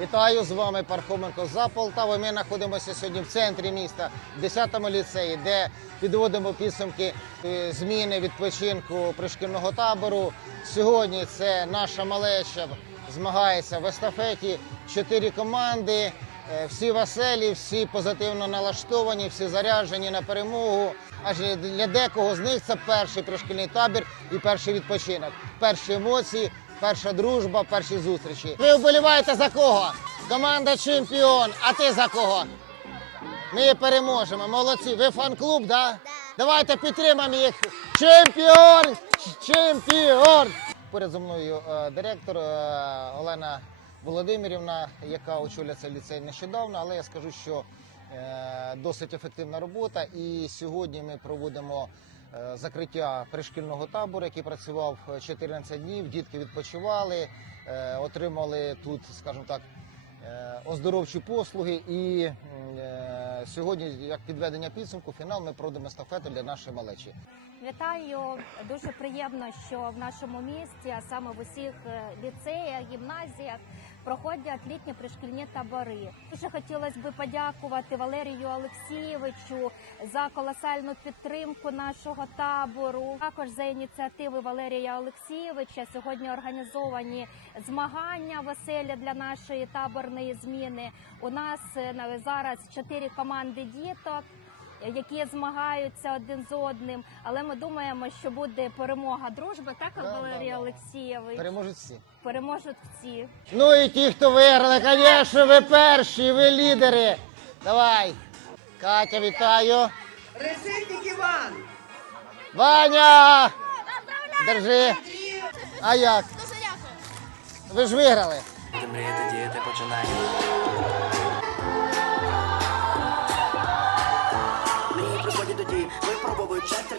Вітаю з вами Пархоменко за Полтавою. Ми знаходимося сьогодні в центрі міста, в 10-му ліцеї, де підводимо підсумки е, зміни відпочинку пришкільного табору. Сьогодні це наша малеча змагається в естафеті. Чотири команди. Е, Всі веселі, всі позитивно налаштовані, всі заряджені на перемогу. Адже для декого з них це перший пришкільний табір і перший відпочинок, перші емоції, перша дружба, перші зустрічі. Ви вболіваєте за кого? Команда чемпіон. А ти за кого? Ми переможемо. Молодці. Ви фан-клуб, да? Давайте підтримаємо їх. Чемпіон! Чемпіон! Поряд зі мною е, директор е, Олена Володимирівна, яка очолює цей ліцей нещодавно, але я скажу, що е, досить ефективна робота. І сьогодні ми проводимо закриття пришкільного табору, який працював 14 днів. Дітки відпочивали, е, отримали тут, скажімо так, е, оздоровчі послуги. І е, сьогодні, як підведення підсумку, фінал ми проводимо естафету для нашої малечі. Вітаю дуже приємно, що в нашому місті, а саме в усіх е, ліцеях, гімназіях проходять літні пришкільні табори. Дуже хотілося б подякувати Валерію Олексійовичу за колосальну підтримку нашого табору. Також за ініціативи Валерія Олексійовича сьогодні організовані змагання веселі для нашої таборної зміни. У нас е, зараз чотири команди діток які змагаються один з одним. Але ми думаємо, що буде перемога дружби. Так, Да, Валерій да, да. Олексійович? Переможуть всі. Переможуть всі. Ну і ті, хто виграли, звісно, ви перші, ви лідери. Давай. Катя, вітаю. Решетник Іван! Ваня! Держи. А як? Ви ж виграли. Ти мріяти, діяти починай. Випробовують жертви